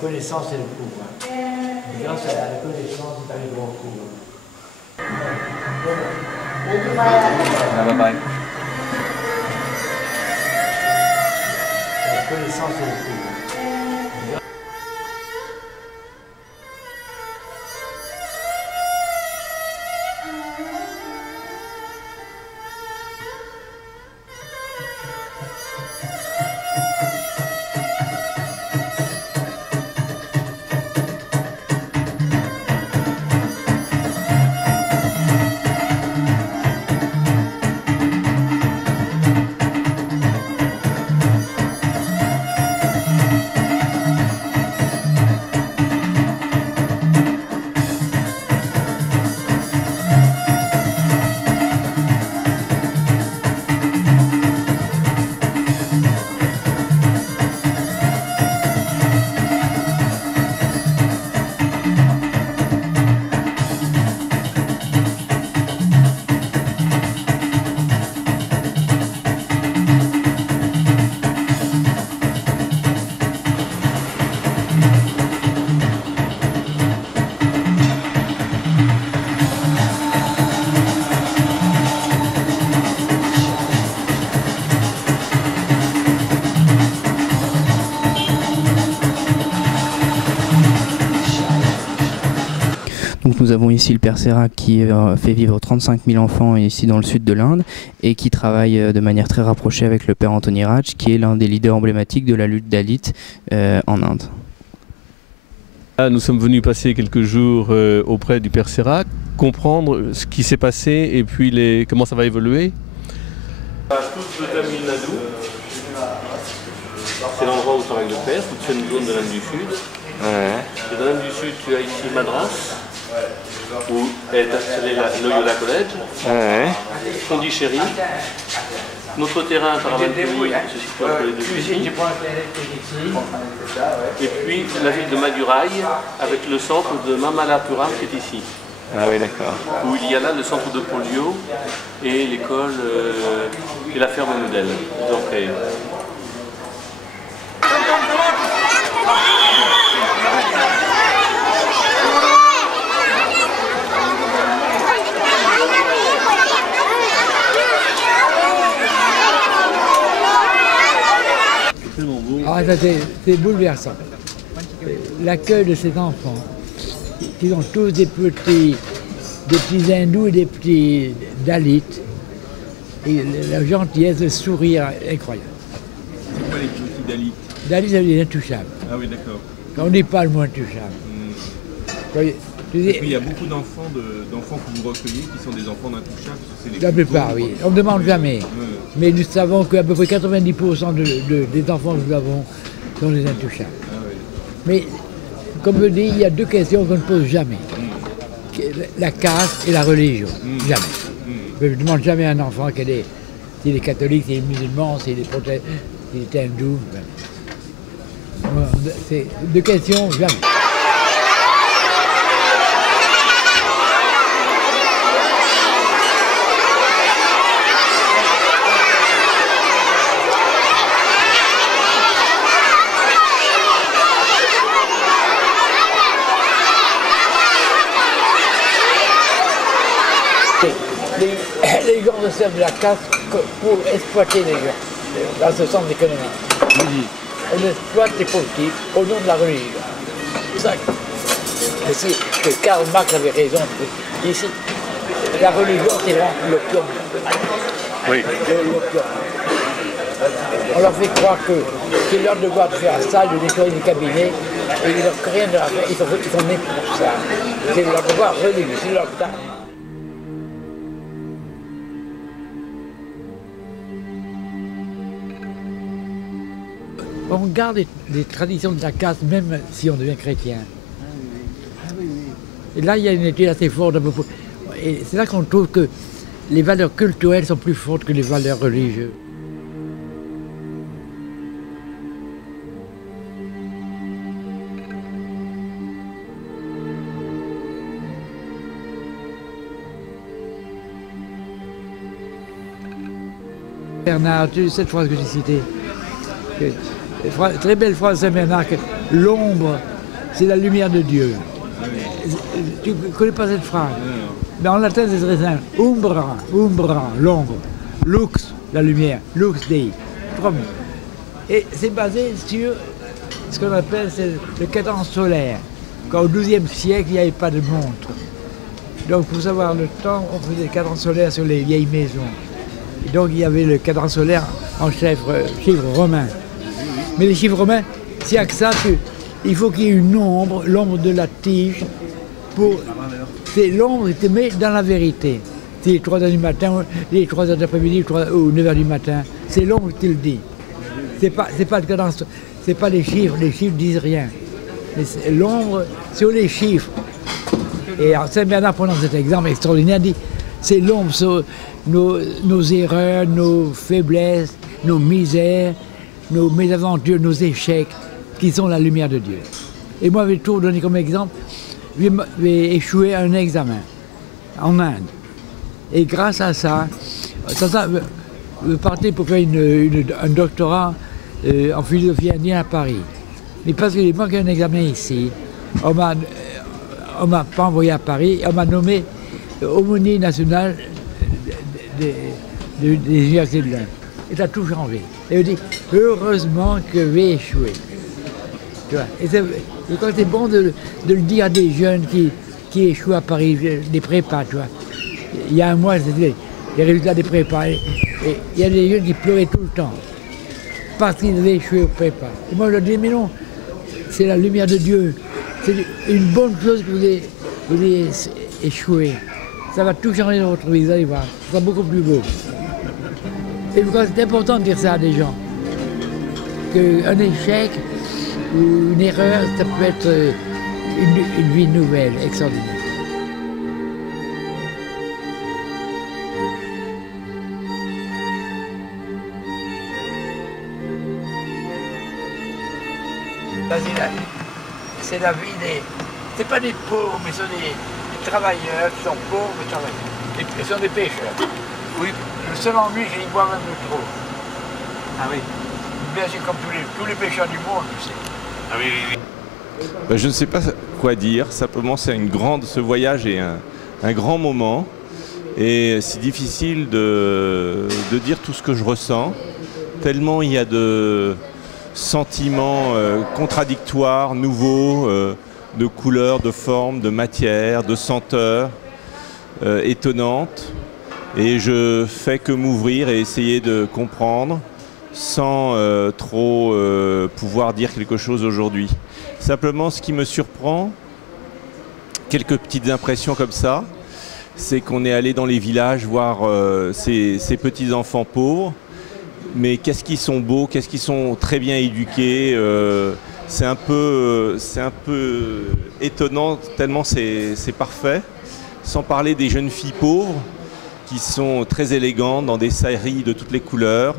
connaissance et le pouvoir. Grâce à la connaissance, c'est arrivé au pouvoir. Bye bye. La connaissance et le pouvoir. Donc nous avons ici le Père Serac qui fait vivre 35 000 enfants ici dans le sud de l'Inde et qui travaille de manière très rapprochée avec le Père Anthony Raj qui est l'un des leaders emblématiques de la lutte Dalit en Inde. Nous sommes venus passer quelques jours auprès du Père Serac, comprendre ce qui s'est passé et puis comment ça va évoluer. Tout le Tamil Nadu, c'est l'endroit où travaille le Père, toute cette zone de l'Inde du Sud. Et dans l'Inde du Sud, tu as ici Madras, où est installé la Loyola College, Pondichéry. Notre terrain par se situe entre les deux ici. Et puis la ville de Madurai, avec le centre de Mamalapuram qui est ici. Ah oui, d'accord. Où il y a là le centre de polio et l'école et la ferme modèle. Donc, Ah, c'est bouleversant. L'accueil de ces enfants, qui sont tous des petits hindous et des petits dalits, et la gentillesse, le sourire incroyable. c'est quoi les petits dalits? Dalits, ça veut dire intouchable. Ah oui, d'accord. On n'est pas le moins intouchable. Il y a beaucoup d'enfants que vous recueillez qui sont des enfants d'intouchables. La plupart, oui. On ne demande jamais. Mais nous savons qu'à peu près 90% des enfants que nous avons sont des intouchables. Ah oui. Mais, comme je dis, il y a deux questions qu'on ne pose jamais. La caste et la religion. Jamais. Je ne demande jamais à un enfant s'il est catholique, s'il est musulman, s'il est protestant, s'il est hindou. C'est deux questions, jamais. Les gens se servent de la caste pour exploiter les gens, dans ce sens économique. On exploite les politiques au nom de la religion. C'est ça que Karl Marx avait raison. Ici, la religion, c'est l'opium. Oui. On leur fait croire que c'est leur devoir de faire ça, de nettoyer les cabinets, et ils n'ont rien de faire, ils sont nés pour ça. C'est leur devoir religieux, c'est leur temps. On garde les traditions de la caste, même si on devient chrétien. Et là, il y a une étude assez forte. Et c'est là qu'on trouve que les valeurs culturelles sont plus fortes que les valeurs religieuses. Bernard, tu sais cette phrase que j'ai citée. Très belle phrase de Saint Bernard, que l'ombre c'est la lumière de Dieu. Tu ne connais pas cette phrase? Mais en latin, c'est très simple. Umbra, umbra, l'ombre. Lux, la lumière. Lux Dei. Et c'est basé sur ce qu'on appelle le cadran solaire. Quand au XIIe siècle, il n'y avait pas de montre. Donc pour savoir le temps, on faisait le cadran solaire sur les vieilles maisons. Et donc il y avait le cadran solaire en chiffres romains. Mais les chiffres romains, s'il n'y a que ça, il faut qu'il y ait une ombre, l'ombre de la tige. C'est l'ombre qui te met dans la vérité. C'est les 3 h du matin, les 3 h d'après-midi ou 9 h du matin. C'est l'ombre qui te le dit. C'est pas le cadran, c'est pas les chiffres disent rien. L'ombre sur les chiffres. Et Saint Bernard, prenant cet exemple extraordinaire, dit c'est l'ombre sur nos erreurs, nos faiblesses, nos misères, nos mésaventures, nos échecs, qui sont la lumière de Dieu. Et moi, je vais toujours donner comme exemple, j'ai échoué à un examen en Inde. Et grâce à ça, je partais pour faire un doctorat en philosophie indienne à Paris. Mais parce qu'il manquait un examen ici, on m'a pas envoyé à Paris, on m'a nommé aumônier national des universités de l'Inde. Et ça a tout changé. Et je dis, heureusement que j'ai échoué. Tu vois, et quand c'est bon de le dire à des jeunes qui échouent à Paris, des prépas, tu vois. Il y a un mois, c'était les résultats des prépas. Et il y a des jeunes qui pleuraient tout le temps parce qu'ils avaient échoué aux prépas. Et moi, je leur dis, mais non, c'est la lumière de Dieu. C'est une bonne chose que vous ayez échoué. Ça va tout changer dans votre vie, vous allez voir. Ça sera beaucoup plus beau. Et c'est important de dire ça à des gens. Qu'un échec ou une erreur, ça peut être une vie nouvelle, extraordinaire. C'est la vie c'est pas des pauvres, mais ce sont des travailleurs qui sont pauvres et travailleurs. Ce sont des pêcheurs. Oui. Le seul ennui, c'est qu'ils boivent un peu trop. Ah oui. Bien sûr, comme tous les pêcheurs du monde, tu sais. Ah oui, oui, oui. Je ne sais pas quoi dire. Simplement, ce voyage est un grand moment. Et c'est difficile de dire tout ce que je ressens. Tellement il y a de sentiments contradictoires, nouveaux, de couleurs, de formes, de matières, de senteurs étonnantes. Et je fais que m'ouvrir et essayer de comprendre sans trop pouvoir dire quelque chose aujourd'hui. Simplement, ce qui me surprend, quelques petites impressions comme ça, c'est qu'on est allé dans les villages voir ces petits-enfants pauvres. Mais qu'est-ce qu'ils sont beaux, qu'est-ce qu'ils sont très bien éduqués. C'est un peu étonnant, tellement c'est parfait. Sans parler des jeunes filles pauvres, qui sont très élégantes, dans des saris de toutes les couleurs,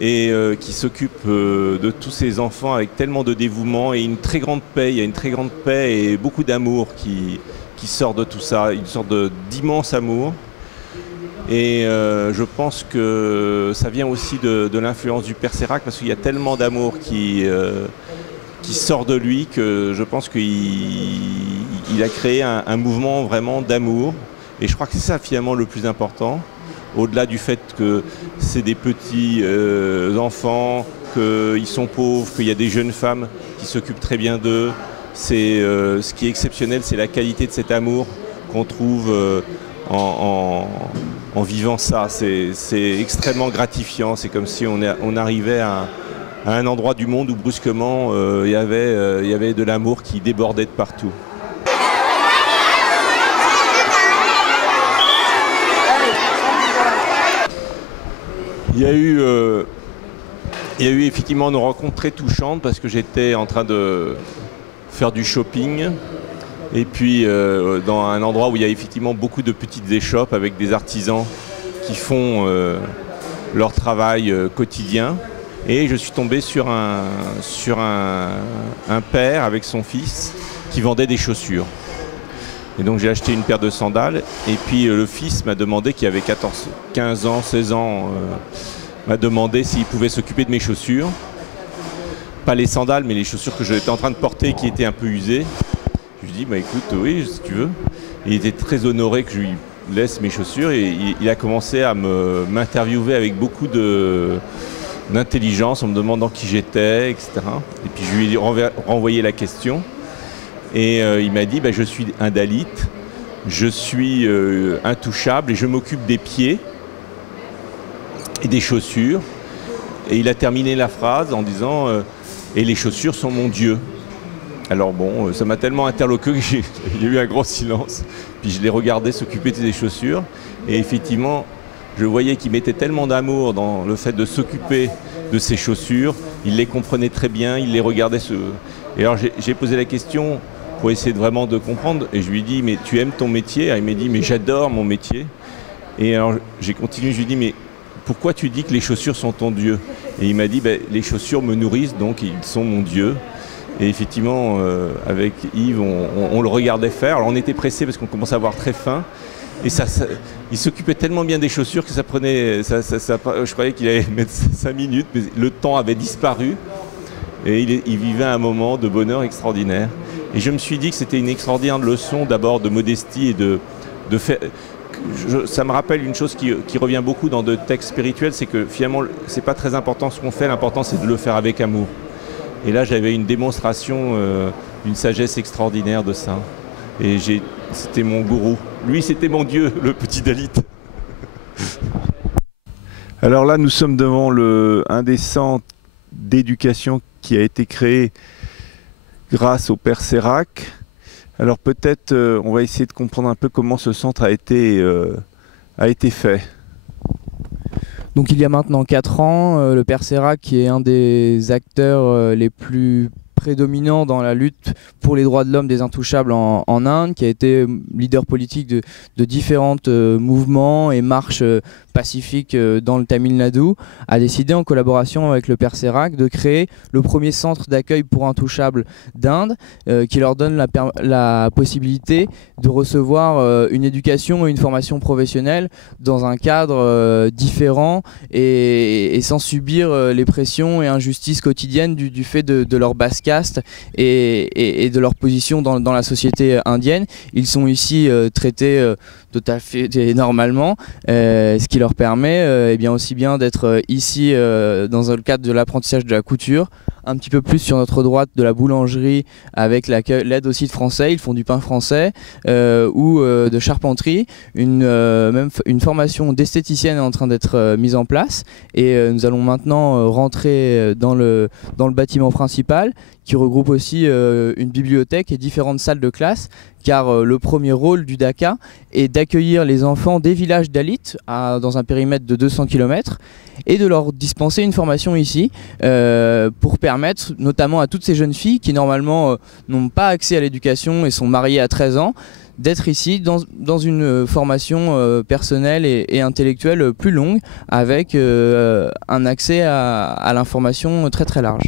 et qui s'occupent de tous ces enfants avec tellement de dévouement et une très grande paix. Il y a une très grande paix et beaucoup d'amour qui sort de tout ça, une sorte d'immense amour. Et je pense que ça vient aussi de l'influence du Père Sérac, parce qu'il y a tellement d'amour qui sort de lui que je pense qu'il a créé un mouvement vraiment d'amour. Et je crois que c'est ça finalement le plus important, au-delà du fait que c'est des petits enfants, qu'ils sont pauvres, qu'il y a des jeunes femmes qui s'occupent très bien d'eux. Ce qui est exceptionnel, c'est la qualité de cet amour qu'on trouve en vivant ça. C'est extrêmement gratifiant. C'est comme si on arrivait à un endroit du monde où brusquement il y avait de l'amour qui débordait de partout. Il y a eu effectivement une rencontre très touchante parce que j'étais en train de faire du shopping. Et puis dans un endroit où il y a effectivement beaucoup de petites échoppes avec des artisans qui font leur travail quotidien. Et je suis tombé sur un père avec son fils qui vendait des chaussures. Et donc j'ai acheté une paire de sandales. Et puis le fils m'a demandé, qui avait 15 ans, 16 ans, m'a demandé s'il pouvait s'occuper de mes chaussures. pas les sandales, mais les chaussures que j'étais en train de porter qui étaient un peu usées. Je lui dis, bah écoute, oui, si tu veux. Et il était très honoré que je lui laisse mes chaussures et il a commencé à m'interviewer avec beaucoup d'intelligence en me demandant qui j'étais, etc. Et puis je lui ai renvoyé la question et il m'a dit, bah, je suis un Dalit, je suis intouchable et je m'occupe des pieds et des chaussures. Et il a terminé la phrase en disant et les chaussures sont mon Dieu. Alors bon, ça m'a tellement interloqué qu'il y a eu un grand silence. Puis je l'ai regardé s'occuper des chaussures. Et effectivement, je voyais qu'il mettait tellement d'amour dans le fait de s'occuper de ses chaussures. Il les comprenait très bien, il les regardait. Et alors j'ai posé la question pour essayer vraiment de comprendre. Et je lui ai dit, mais tu aimes ton métier? Et il m'a dit, mais j'adore mon métier. Et alors j'ai continué, je lui ai dit, mais pourquoi tu dis que les chaussures sont ton Dieu? Et il m'a dit, ben, les chaussures me nourrissent, donc ils sont mon Dieu. Et effectivement, avec Yves, on le regardait faire. Alors on était pressés parce qu'on commençait à avoir très faim. Et il s'occupait tellement bien des chaussures que ça prenait... je croyais qu'il allait mettre 5 minutes, mais le temps avait disparu. Et il vivait un moment de bonheur extraordinaire. Et je me suis dit que c'était une extraordinaire leçon d'abord de modestie et de faire... Ça me rappelle une chose qui revient beaucoup dans de textes spirituels, c'est que finalement, c'est pas très important ce qu'on fait, l'important c'est de le faire avec amour. Et là, j'avais une démonstration d'une sagesse extraordinaire de ça. Et c'était mon gourou. Lui, c'était mon Dieu, le petit Dalit. Alors là, nous sommes devant un des centres d'éducation qui a été créé grâce au Père Sérac. Alors peut-être on va essayer de comprendre un peu comment ce centre a été fait. Donc il y a maintenant 4 ans, le Père Sérac, qui est un des acteurs les plus prédominants dans la lutte pour les droits de l'homme des intouchables en Inde, qui a été leader politique de différents mouvements et marches pacifiques dans le Tamil Nadu, a décidé en collaboration avec le Père Sérac de créer le premier centre d'accueil pour intouchables d'Inde, qui leur donne la possibilité de recevoir une éducation et une formation professionnelle dans un cadre différent et sans subir les pressions et injustices quotidiennes du fait de leur basse caste et de leur position dans la société indienne. Ils sont ici traités tout à fait normalement, ce qui leur permet bien aussi bien d'être ici dans le cadre de l'apprentissage de la couture, un petit peu plus sur notre droite de la boulangerie avec l'aide aussi de français, ils font du pain français ou de charpenterie. Même une formation d'esthéticienne est en train d'être mise en place et nous allons maintenant rentrer dans le bâtiment principal qui regroupe aussi une bibliothèque et différentes salles de classe, car le premier rôle du DACA est d'accueillir les enfants des villages Dalits dans un périmètre de 200 km et de leur dispenser une formation ici pour permettre notamment à toutes ces jeunes filles qui normalement n'ont pas accès à l'éducation et sont mariées à 13 ans d'être ici dans une formation personnelle et intellectuelle plus longue avec un accès à l'information très très large.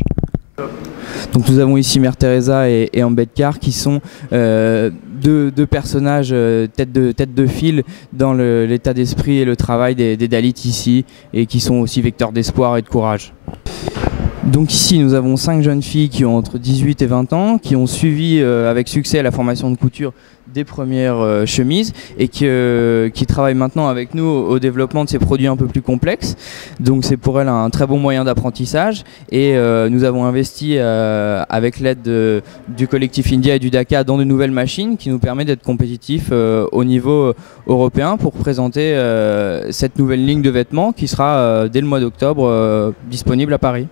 Donc nous avons ici Mère Teresa et Ambedkar qui sont deux personnages tête de file dans l'état d'esprit et le travail des Dalits ici et qui sont aussi vecteurs d'espoir et de courage. Donc ici nous avons 5 jeunes filles qui ont entre 18 et 20 ans qui ont suivi avec succès la formation de couture des premières chemises et qui travaillent maintenant avec nous au développement de ces produits un peu plus complexes. Donc c'est pour elles un très bon moyen d'apprentissage et nous avons investi avec l'aide du collectif India et du DACA dans de nouvelles machines qui nous permettent d'être compétitifs au niveau européen pour présenter cette nouvelle ligne de vêtements qui sera dès le mois d'octobre disponible à Paris.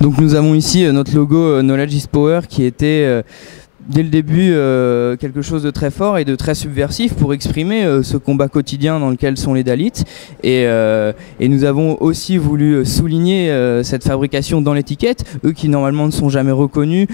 Donc nous avons ici notre logo Knowledge is Power qui était dès le début quelque chose de très fort et de très subversif pour exprimer ce combat quotidien dans lequel sont les Dalits et nous avons aussi voulu souligner cette fabrication dans l'étiquette, eux qui normalement ne sont jamais reconnus,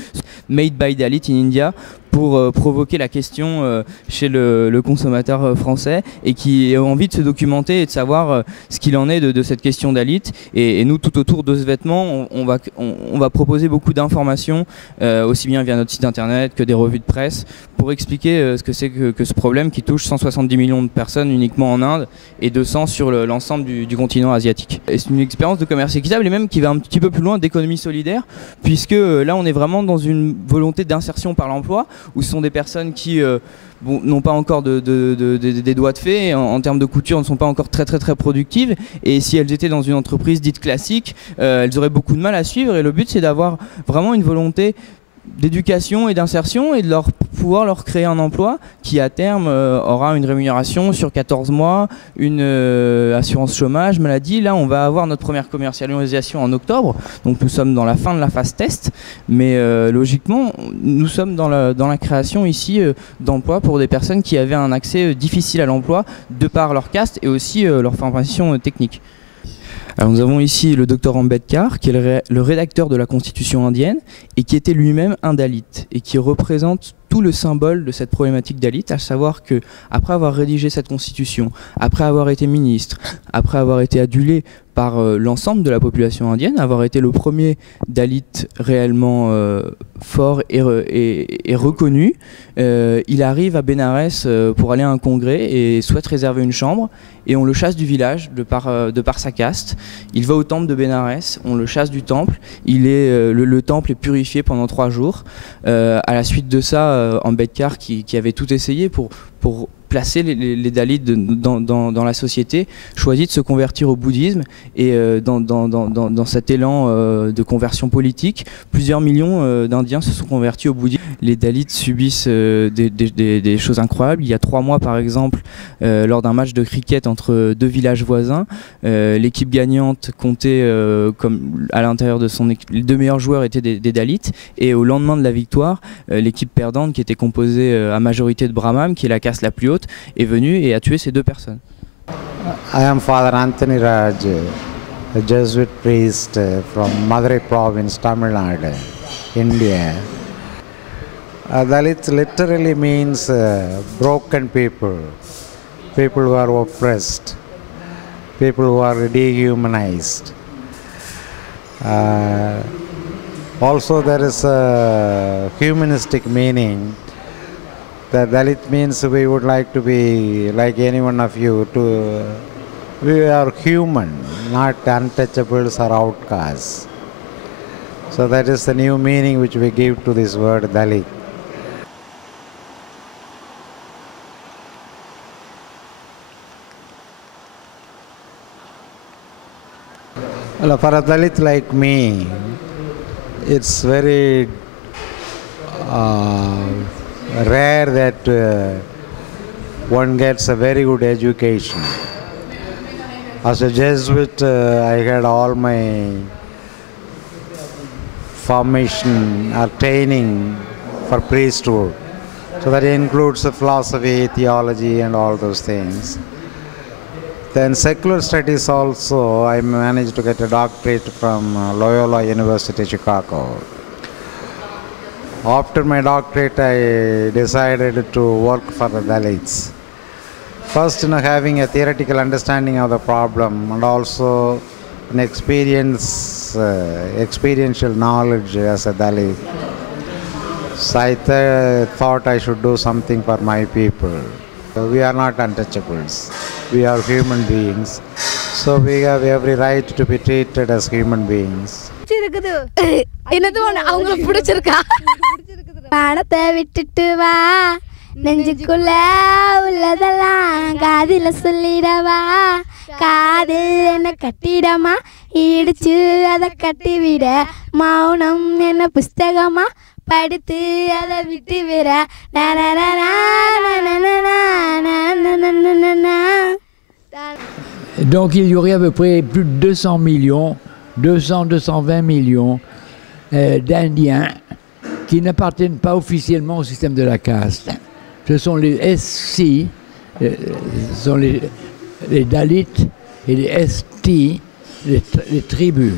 Made by Dalit in India, pour provoquer la question chez le consommateur français et qui a envie de se documenter et de savoir ce qu'il en est de cette question Dalit. Et nous, tout autour de ce vêtement, on va proposer beaucoup d'informations, aussi bien via notre site internet que des revues de presse, pour expliquer ce que c'est que ce problème qui touche 170 millions de personnes uniquement en Inde et 200 sur l'ensemble du continent asiatique. C'est une expérience de commerce équitable et même qui va un petit peu plus loin d'économie solidaire, puisque là on est vraiment dans une volonté d'insertion par l'emploi, où ce sont des personnes qui n'ont pas encore des doigts de fée, en termes de couture ne sont pas encore très productives, et si elles étaient dans une entreprise dite classique, elles auraient beaucoup de mal à suivre, et le but c'est d'avoir vraiment une volonté d'éducation et d'insertion et de pouvoir leur créer un emploi qui à terme aura une rémunération sur 14 mois, une assurance chômage, maladie. Là on va avoir notre première commercialisation en octobre, donc nous sommes dans la fin de la phase test, mais logiquement nous sommes dans la création ici d'emplois pour des personnes qui avaient un accès difficile à l'emploi de par leur caste et aussi leur formation technique. Alors nous avons ici le Dr Ambedkar, qui est le rédacteur de la Constitution indienne et qui était lui-même un Dalit et qui représente tout le symbole de cette problématique Dalit, à savoir que après avoir rédigé cette Constitution, après avoir été ministre, après avoir été adulé par l'ensemble de la population indienne, avoir été le premier Dalit réellement fort et reconnu, il arrive à Bénarès pour aller à un congrès et souhaite réserver une chambre, et on le chasse du village de par sa caste. Il va au temple de Bénarès, on le chasse du temple, le temple est purifié pendant 3 jours. À la suite de ça, Ambedkar, qui avait tout essayé pour placer les Dalits dans la société, choisit de se convertir au bouddhisme, et dans cet élan de conversion politique, plusieurs millions d'Indiens se sont convertis au bouddhisme. Les Dalits subissent des choses incroyables. Il y a 3 mois par exemple, lors d'un match de cricket entre 2 villages voisins, l'équipe gagnante comptait comme à l'intérieur de son équipe, les 2 meilleurs joueurs étaient des Dalits, et au lendemain de la victoire, l'équipe perdante, qui était composée à majorité de Brahmanes, qui est la caste la plus haute, est venue et a tué ces 2 personnes. I am Father Anthony Raj, a Jesuit priest from Madurai province, Tamil Nadu, India. Dalit literally means broken people, people who are oppressed, people who are dehumanized. Also there is a humanistic meaning. That Dalit means we would like to be like any one of you. We are human, not untouchables or outcasts. So that is the new meaning which we give to this word Dalit. Well, for a Dalit like me, it's very rare that one gets a very good education. As a Jesuit, I had all my formation or training for priesthood. So that includes philosophy, theology and all those things. Then secular studies also, I managed to get a doctorate from Loyola University, Chicago. After my doctorate, I decided to work for the Dalits. First, having a theoretical understanding of the problem and also an experiential knowledge as a Dalit. So I thought I should do something for my people. We are not untouchables. We are human beings. So we have every right to be treated as human beings. பணத்தை விட்டுட்டு வா, நெஞ்சுக்குள்ள உள்ளதெல்லாம் காதில சொல்லிடவா, காதில் என்ன கட்டிடமா, இடிச்சு அதை கட்டிவிட, மௌனம் என்ன புஸ்தகமா, படித்து அதை விட்டு விட. Donc il y aurait à peu près plus de 200 millions, 220 millions d'Indiens qui n'appartiennent pas officiellement au système de la caste. Ce sont les SC, ce sont les Dalits, et les ST, les tribus.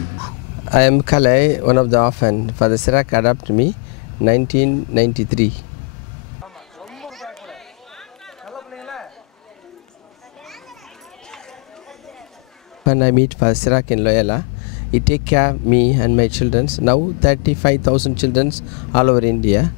I am Kalai, one of the orphans. Father Sirak adopted me in 1993. When I meet Sirak in Loyola, he take care of me and my children. Now 35,000 children all over India.